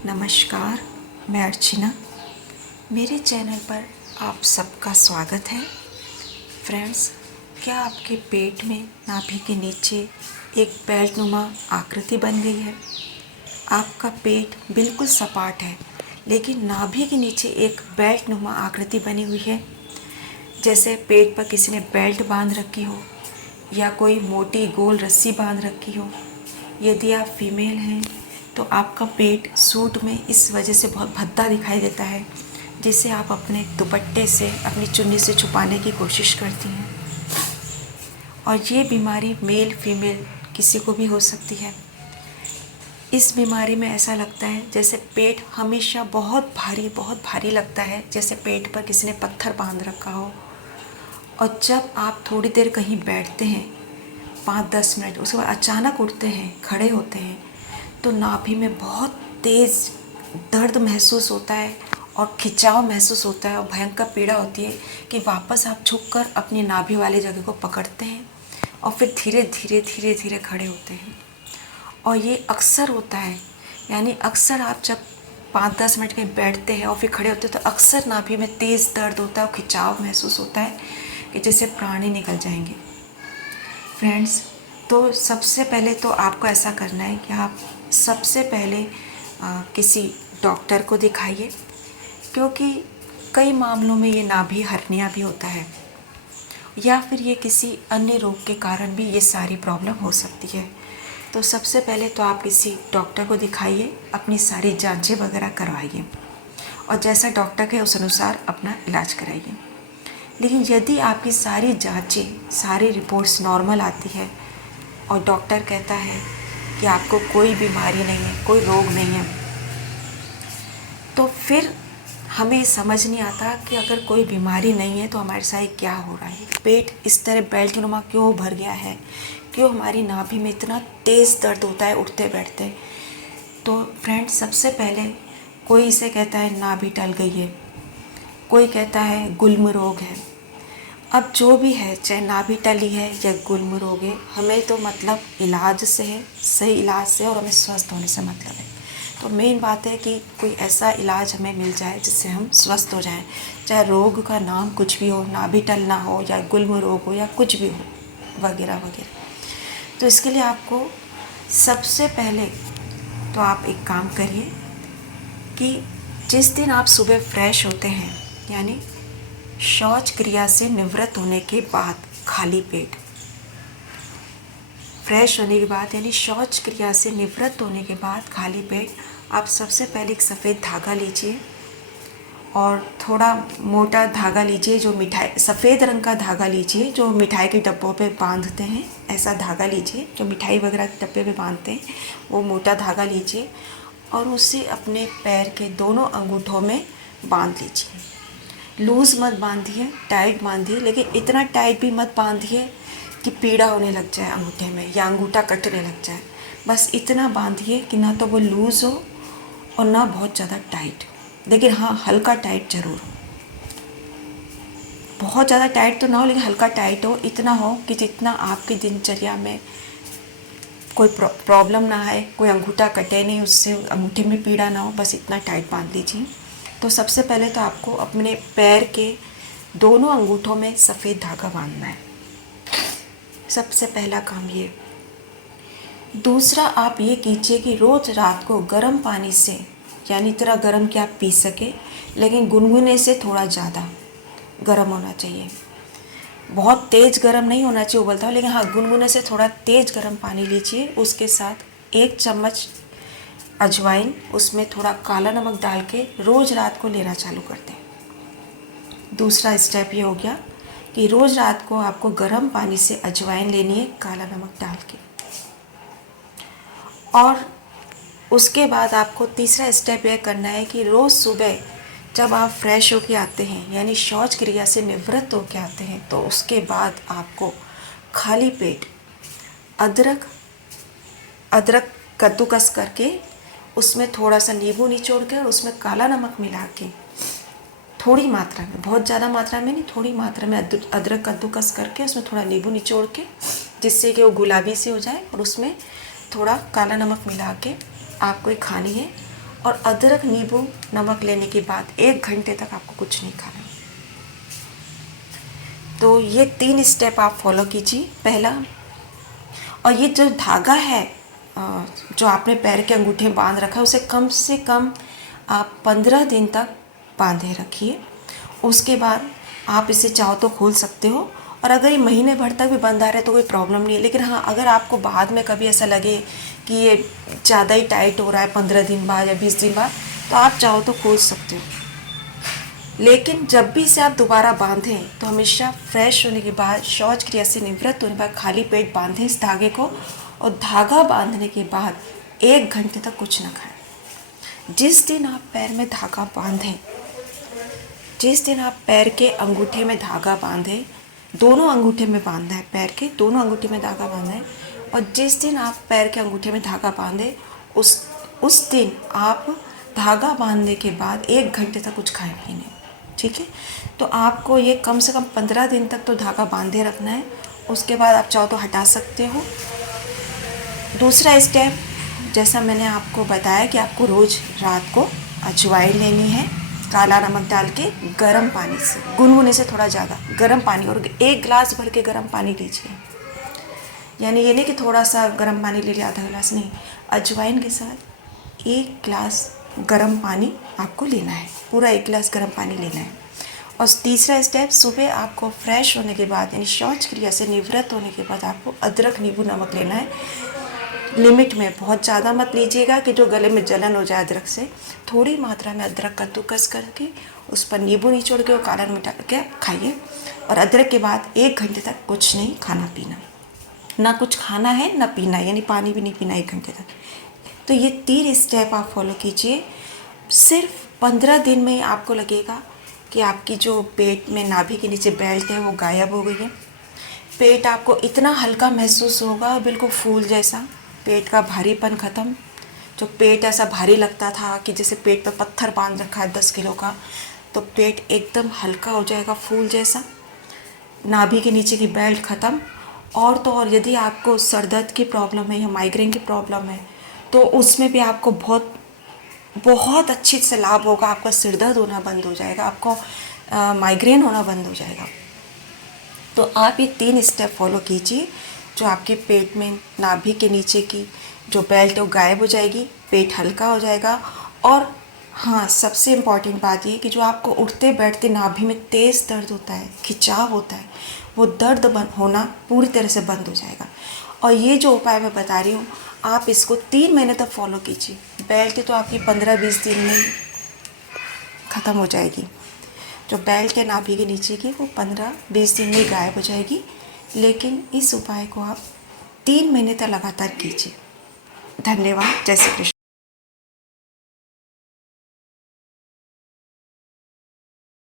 नमस्कार, मैं अर्चना। मेरे चैनल पर आप सबका स्वागत है। फ्रेंड्स, क्या आपके पेट में नाभि के नीचे एक बेल्ट नुमा आकृति बन गई है? आपका पेट बिल्कुल सपाट है, लेकिन नाभि के नीचे एक बेल्ट नुमा आकृति बनी हुई है, जैसे पेट पर किसी ने बेल्ट बांध रखी हो या कोई मोटी गोल रस्सी बांध रखी हो। यदि आप फीमेल हैं तो आपका पेट सूट में इस वजह से बहुत भद्दा दिखाई देता है, जिसे आप अपने दुपट्टे से, अपनी चुन्नी से छुपाने की कोशिश करती हैं। और ये बीमारी मेल फीमेल किसी को भी हो सकती है। इस बीमारी में ऐसा लगता है जैसे पेट हमेशा बहुत भारी लगता है, जैसे पेट पर किसी ने पत्थर बांध रखा हो। और जब आप थोड़ी देर कहीं बैठते हैं 5-10 मिनट, उसके बाद अचानक उठते हैं, खड़े होते हैं, तो नाभि में बहुत तेज़ दर्द महसूस होता है और खिंचाव महसूस होता है और भयंकर पीड़ा होती है कि वापस आप झुककर अपनी नाभि वाली जगह को पकड़ते हैं और फिर धीरे धीरे खड़े होते हैं। और ये अक्सर होता है, यानी अक्सर आप जब 5-10 मिनट कहीं बैठते हैं और फिर खड़े होते हैं तो अक्सर नाभि में तेज़ दर्द होता है और खिंचाव महसूस होता है कि जैसे प्राण ही निकल जाएंगे। फ्रेंड्स, तो सबसे पहले तो आपको ऐसा करना है कि आप सबसे पहले किसी डॉक्टर को दिखाइए, क्योंकि कई मामलों में ये नाभि हर्निया भी होता है या फिर ये किसी अन्य रोग के कारण भी ये सारी प्रॉब्लम हो सकती है। तो सबसे पहले तो आप किसी डॉक्टर को दिखाइए, अपनी सारी जांचें वगैरह करवाइए और जैसा डॉक्टर कहे उस अनुसार अपना इलाज कराइए। लेकिन यदि आपकी सारी जांचें, सारी रिपोर्ट्स नॉर्मल आती है और डॉक्टर कहता है कि आपको कोई बीमारी नहीं है, कोई रोग नहीं है, तो फिर हमें समझ नहीं आता कि अगर कोई बीमारी नहीं है तो हमारे साथ क्या हो रहा है। पेट इस तरह बेल्ट नुमा क्यों भर गया है, क्यों हमारी नाभि में इतना तेज़ दर्द होता है उठते बैठते। तो फ्रेंड्स, सबसे पहले कोई इसे कहता है नाभि टल गई है, कोई कहता है गुल्म रोग है। अब जो भी है, चाहे नाभि टली है या गुल्म रोग है, हमें तो मतलब इलाज से है, सही इलाज से, और हमें स्वस्थ होने से मतलब है। तो मेन बात है कि कोई ऐसा इलाज हमें मिल जाए जिससे हम स्वस्थ हो जाएं, चाहे रोग का नाम कुछ भी हो, नाभि टलना हो या गुल्म रोग हो या कुछ भी हो वगैरह वगैरह। तो इसके लिए आपको सबसे पहले तो आप एक काम करिए कि जिस दिन आप सुबह फ्रेश होते हैं, यानी शौच क्रिया से निवृत्त होने के बाद, खाली पेट फ्रेश होने के बाद, यानी शौच क्रिया से निवृत्त होने के बाद खाली पेट, आप सबसे पहले एक सफ़ेद धागा लीजिए और थोड़ा मोटा धागा लीजिए, जो मिठाई, सफ़ेद रंग का धागा लीजिए जो मिठाई के डब्बों पे बांधते हैं, ऐसा धागा लीजिए जो मिठाई वगैरह के डब्बे पे बांधते हैं, वो मोटा धागा लीजिए और उसे अपने पैर के दोनों अंगूठों में बांध लीजिए। लूज़ मत बांधिए, टाइट बांधिए, लेकिन इतना टाइट भी मत बांधिए कि पीड़ा होने लग जाए अंगूठे में या अंगूठा कटने लग जाए। बस इतना बांधिए कि ना तो वो लूज़ हो और ना बहुत ज़्यादा टाइट, लेकिन हाँ हल्का टाइट ज़रूर हो। बहुत ज़्यादा टाइट तो ना हो, लेकिन हल्का टाइट हो, इतना हो कि जितना आपकी दिनचर्या में कोई प्रॉब्लम ना आए, कोई अंगूठा कटे नहीं, उससे अंगूठे में पीड़ा ना हो, बस इतना टाइट बांध लीजिए। तो सबसे पहले तो आपको अपने पैर के दोनों अंगूठों में सफ़ेद धागा बांधना है, सबसे पहला काम ये। दूसरा, आप ये कीजिए कि रोज़ रात को गर्म पानी से, यानी इतना गर्म कि आप पी सके, लेकिन गुनगुने से थोड़ा ज़्यादा गर्म होना चाहिए। बहुत तेज़ गर्म नहीं होना चाहिए उबलता हो, लेकिन हाँ गुनगुने से थोड़ा तेज़ गर्म पानी लीजिए। उसके साथ 1 चम्मच अजवाइन, उसमें थोड़ा काला नमक डाल के रोज़ रात को लेना चालू कर दें। दूसरा स्टेप ये हो गया कि रोज़ रात को आपको गर्म पानी से अजवाइन लेनी है, काला नमक डाल के। और उसके बाद आपको तीसरा स्टेप यह करना है कि रोज़ सुबह जब आप फ्रेश होके आते हैं, यानी शौच क्रिया से निवृत्त होके आते हैं, तो उसके बाद आपको खाली पेट अदरक कद्दूकस करके उसमें थोड़ा सा नींबू निचोड़ के और उसमें काला नमक मिला के थोड़ी मात्रा में, बहुत ज़्यादा मात्रा में नहीं, थोड़ी मात्रा में अदरक कद्दूकस करके उसमें थोड़ा नींबू निचोड़ के, जिससे कि वो गुलाबी सी हो जाए, और उसमें थोड़ा काला नमक मिला के आपको ये खानी है। और अदरक नींबू नमक लेने के बाद 1 घंटे तक आपको कुछ नहीं खाना। तो ये 3 स्टेप आप फॉलो कीजिए। पहला, और ये जो धागा है जो आपने पैर के अंगूठे में बांध रखा है उसे कम से कम आप 15 दिन तक बांधे रखिए। उसके बाद आप इसे चाहो तो खोल सकते हो, और अगर ये महीने भर तक भी बंद आ रहा है तो कोई प्रॉब्लम नहीं है। लेकिन हाँ, अगर आपको बाद में कभी ऐसा लगे कि ये ज़्यादा ही टाइट हो रहा है 15 दिन बाद या 20 दिन बाद, तो आप चाहो तो खोल सकते हो। लेकिन जब भी इसे आप दोबारा बांधें तो हमेशा फ्रेश होने के बाद, शौच क्रिया से निवृत्त होने के बाद खाली पेट बांधें इस धागे को, और धागा बांधने के बाद 1 घंटे तक कुछ ना खाएं। जिस दिन आप पैर में धागा बांधें, जिस दिन आप पैर के अंगूठे में धागा बांधें, दोनों अंगूठे में बांधना है, पैर के दोनों अंगूठे में धागा बांधना है, और जिस दिन आप पैर के अंगूठे में धागा बांधें उस दिन आप धागा बांधने के बाद 1 घंटे तक कुछ खाएं ही नहीं। ठीक है, तो आपको ये कम से कम 15 दिन तक तो धागा बांधे रखना है। उसके बाद आप चाहो तो हटा सकते हो। दूसरा स्टेप, जैसा मैंने आपको बताया कि आपको रोज़ रात को अजवाइन लेनी है, काला नमक डाल के गर्म पानी से, गुनगुने से थोड़ा ज़्यादा गर्म पानी, और 1 गिलास भर के गर्म पानी लीजिए। यानी ये नहीं कि थोड़ा सा गर्म पानी ले लिया, आधा गिलास नहीं, अजवाइन के साथ 1 गिलास गर्म पानी आपको लेना है, पूरा 1 गिलास गर्म पानी लेना है। और तीसरा स्टेप, सुबह आपको फ्रेश होने के बाद, यानी शौच क्रिया से निवृत्त होने के बाद आपको अदरक नींबू नमक लेना है। लिमिट में, बहुत ज़्यादा मत लीजिएगा कि जो गले में जलन हो जाए अदरक से। थोड़ी मात्रा में अदरक कद्दूकस करके उस पर नींबू निचोड़ के और काला नमक डाल के खाइए। और अदरक के बाद 1 घंटे तक कुछ नहीं खाना पीना, ना कुछ खाना है ना पीना, यानी पानी भी नहीं पीना 1 घंटे तक। तो ये 3 स्टेप आप फॉलो कीजिए। सिर्फ 15 दिन में आपको लगेगा कि आपकी जो पेट में नाभि के नीचे बेल्ट है वो गायब हो गई है। पेट आपको इतना हल्का महसूस होगा, बिल्कुल फूल जैसा, पेट का भारीपन ख़त्म। जो पेट ऐसा भारी लगता था कि जैसे पेट पर पत्थर बांध रखा है 10 किलो का, तो पेट एकदम हल्का हो जाएगा, फूल जैसा। नाभि के नीचे की बेल्ट ख़त्म। और तो और यदि आपको सर दर्द की प्रॉब्लम है या माइग्रेन की प्रॉब्लम है तो उसमें भी आपको बहुत बहुत अच्छे से लाभ होगा। आपका सिर दर्द होना बंद हो जाएगा, आपको माइग्रेन होना बंद हो जाएगा। तो आप ये 3 स्टेप फॉलो कीजिए, जो आपके पेट में नाभि के नीचे की जो बेल्ट है वो गायब हो जाएगी, पेट हल्का हो जाएगा। और हाँ, सबसे इम्पॉर्टेंट बात ये कि जो आपको उठते बैठते नाभि में तेज़ दर्द होता है, खिंचाव होता है, वो दर्द होना पूरी तरह से बंद हो जाएगा। और ये जो उपाय मैं बता रही हूँ, आप इसको 3 महीने तक फॉलो कीजिए। बेल्ट तो आपकी 15-20 दिन में ख़त्म हो जाएगी। जो बेल्ट है नाभि के नीचे की वो 15-20 दिन में गायब हो जाएगी। लेकिन इस उपाय को आप 3 महीने तक लगातार कीजिए। धन्यवाद। जय श्री कृष्ण।